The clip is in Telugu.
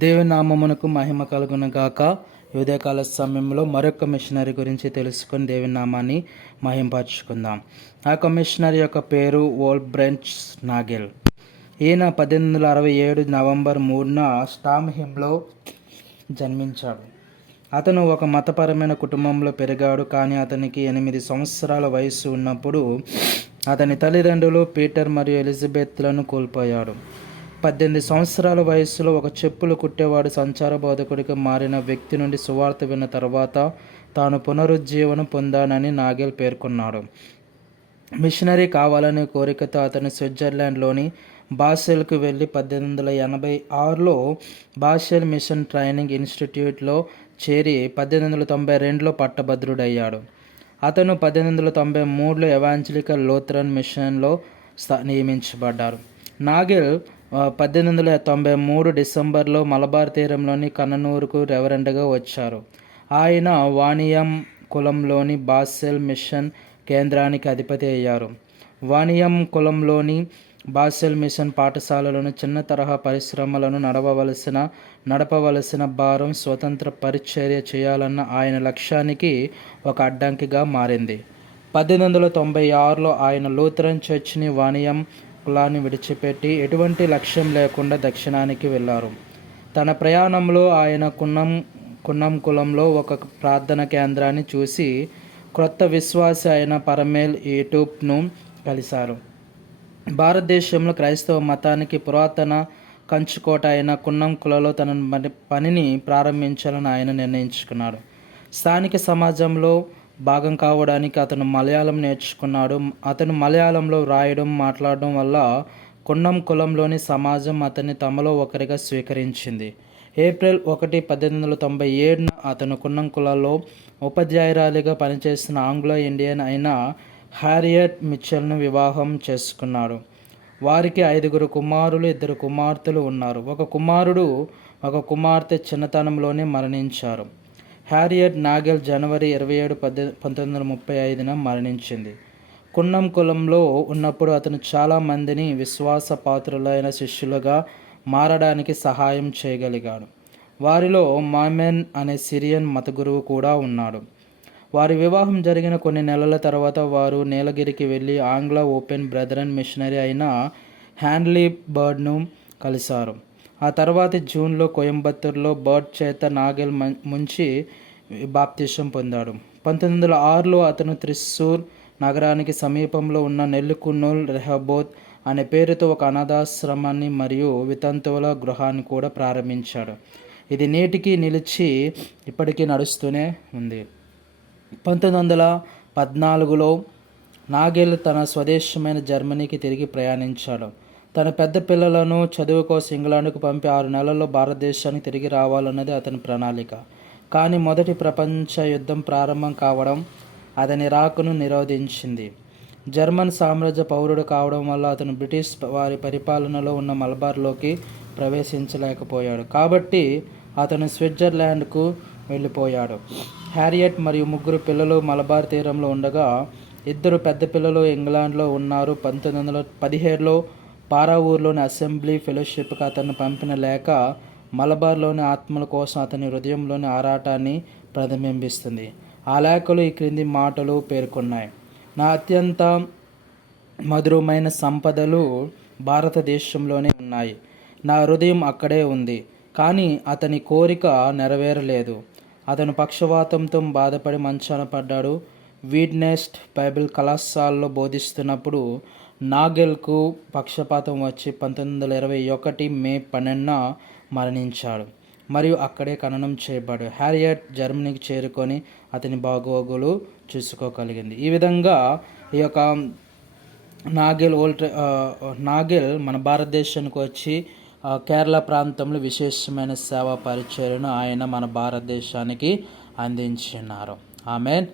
దేవుని నామమునకు మహిమ కలుగును గాక. ఉదయకాల సమయంలో మరొక మిషనరీ గురించి తెలుసుకొని దేవుని నామాన్ని మహింపరచుకుందాం. ఆ యొక్క మిషనరీ యొక్క పేరు వోల్బ్రెంట్ నాగెల్. ఈయన 1867 నవంబర్ 3న స్టామ్హిమ్లో జన్మించాడు. అతను ఒక మతపరమైన కుటుంబంలో పెరిగాడు. కానీ అతనికి 8 సంవత్సరాల వయసు ఉన్నప్పుడు అతని తల్లిదండ్రులు పీటర్ మరియు ఎలిజబెత్లను కోల్పోయాడు. 18 సంవత్సరాల వయస్సులో ఒక చెప్పులు కుట్టేవాడు సంచార బోధకుడిగా మారిన వ్యక్తి నుండి సువార్త విన్న తర్వాత తాను పునరుజ్జీవనం పొందానని నాగెల్ పేర్కొన్నాడు. మిషనరీ కావాలనే కోరికతో అతను స్విట్జర్లాండ్లోని బాసెల్కు వెళ్ళి 1886లో బాసెల్ మిషన్ ట్రైనింగ్ ఇన్స్టిట్యూట్లో చేరి 1892లో పట్టభద్రుడయ్యాడు. అతను 1893లో ఎవాంజలికల్ లూథరన్ మిషన్లో నియమించబడ్డారు. నాగెల్ 1893 డిసెంబర్లో మలబార్ తీరంలోని కన్ననూరుకు రెవరెండ్గా వచ్చారు. ఆయన వానియం కులంలోని బాసెల్ మిషన్ కేంద్రానికి అధిపతి అయ్యారు. వానియం కులంలోని బాసెల్ మిషన్ పాఠశాలలను చిన్న తరహా పరిశ్రమలను నడపవలసిన భారం స్వతంత్ర పరిచర్య చేయాలన్న ఆయన లక్ష్యానికి ఒక అడ్డంకిగా మారింది. 1896లో ఆయన లూథరన్ చర్చిని వానియం కులాన్ని విడిచిపెట్టి ఎటువంటి లక్ష్యం లేకుండా దక్షిణానికి వెళ్ళారు. తన ప్రయాణంలో ఆయన కున్నం కులంలో ఒక ప్రార్థన కేంద్రాన్ని చూసి క్రొత్త విశ్వాసి అయిన పరమేల్ యూటుప్ను కలిశారు. భారతదేశంలో క్రైస్తవ మతానికి పురాతన కంచుకోట అయిన కున్నం కులలో తన పనిని ప్రారంభించాలని ఆయన నిర్ణయించుకున్నాడు. స్థానిక సమాజంలో భాగం కావడానికి అతను మలయాళం నేర్చుకున్నాడు. అతను మలయాళంలో రాయడం మాట్లాడడం వల్ల కున్నం కులంలోని సమాజం అతన్ని తమలో ఒకరిగా స్వీకరించింది. ఏప్రిల్ 1, 1897న అతను కున్నం కులంలో ఉపాధ్యాయురాలిగా పనిచేస్తున్న ఆంగ్లో ఇండియన్ అయిన హ్యారియట్ మిచెల్ను వివాహం చేసుకున్నాడు. వారికి 5 కుమారులు 2 కుమార్తెలు ఉన్నారు. ఒక కుమారుడు ఒక కుమార్తె చిన్నతనంలోనే మరణించారు. హ్యారియట్ నాగెల్ జనవరి 27, 1935న మరణించింది. కున్నం కులంలో ఉన్నప్పుడు అతను చాలా మందిని విశ్వాసపాత్రులైన శిష్యులుగా మారడానికి సహాయం చేయగలిగాడు. వారిలో మామెన్ అనే సిరియన్ మత గురువు కూడా ఉన్నాడు. వారి వివాహం జరిగిన కొన్ని నెలల తర్వాత వారు నీలగిరికి వెళ్ళి ఆంగ్ల ఓపెన్ బ్రదరన్ మిషనరీ అయిన హ్యాన్లీ బర్డ్ను కలిశారు. ఆ తర్వాత జూన్లో కోయంబత్తూరులో బర్డ్ చేత నాగెల్ ముంచి బాప్తిసం పొందాడు. 1906లో అతను త్రిస్సూర్ నగరానికి సమీపంలో ఉన్న నెల్లికున్నూల్ రెహబోత్ అనే పేరుతో ఒక అనాథాశ్రమాన్ని మరియు వితంతువుల గృహాన్ని కూడా ప్రారంభించాడు. ఇది నేటికి నిలిచి ఇప్పటికీ నడుస్తూనే ఉంది. 1914లో నాగెల్ తన స్వదేశమైన జర్మనీకి తిరిగి ప్రయాణించాడు. తన పెద్ద పిల్లలను చదువు కోసం ఇంగ్లాండ్కు పంపి 6 నెలల్లో భారతదేశానికి తిరిగి రావాలన్నది అతని ప్రణాళిక. కానీ మొదటి ప్రపంచ యుద్ధం ప్రారంభం కావడం అతని రాకను నిరోధించింది. జర్మన్ సామ్రాజ్య పౌరుడు కావడం వల్ల అతను బ్రిటిష్ వారి పరిపాలనలో ఉన్న మలబార్లోకి ప్రవేశించలేకపోయాడు. కాబట్టి అతను స్విట్జర్లాండ్కు వెళ్ళిపోయాడు. హ్యారియట్ మరియు 3 పిల్లలు మలబార్ తీరంలో ఉండగా 2 పెద్ద పిల్లలు ఇంగ్లాండ్లో ఉన్నారు. 1917లో పారావూర్లోని అసెంబ్లీ ఫెలోషిప్కి అతను పంపిన లేఖ మలబార్లోని ఆత్మల కోసం అతని హృదయంలోని ఆరాటాన్ని ప్రతిబింబిస్తుంది. ఆ లేఖలు ఈ క్రింది మాటలు పేర్కొన్నాయి: నా అత్యంత మధురమైన సంపదలు భారతదేశంలోనే ఉన్నాయి. నా హృదయం అక్కడే ఉంది. కానీ అతని కోరిక నెరవేరలేదు. అతను పక్షవాతంతో బాధపడి మంచాన పడ్డాడు. వీడ్నెస్ట్ బైబిల్ కళాశాలలో బోధిస్తున్నప్పుడు నాగెల్కు పక్షపాతం వచ్చి 1921 మే 12న మరణించాడు మరియు అక్కడే ఖననం చేయబడ్డాడు. హ్యారియట్ జర్మనీకి చేరుకొని అతని బాగోగులు చూసుకోగలిగింది. ఈ విధంగా ఈ యొక్క నాగెల్ మన భారతదేశానికి వచ్చి కేరళ ప్రాంతంలో విశేషమైన సేవా పరిచర్యను ఆయన మన భారతదేశానికి అందించినారు. ఆమెన్.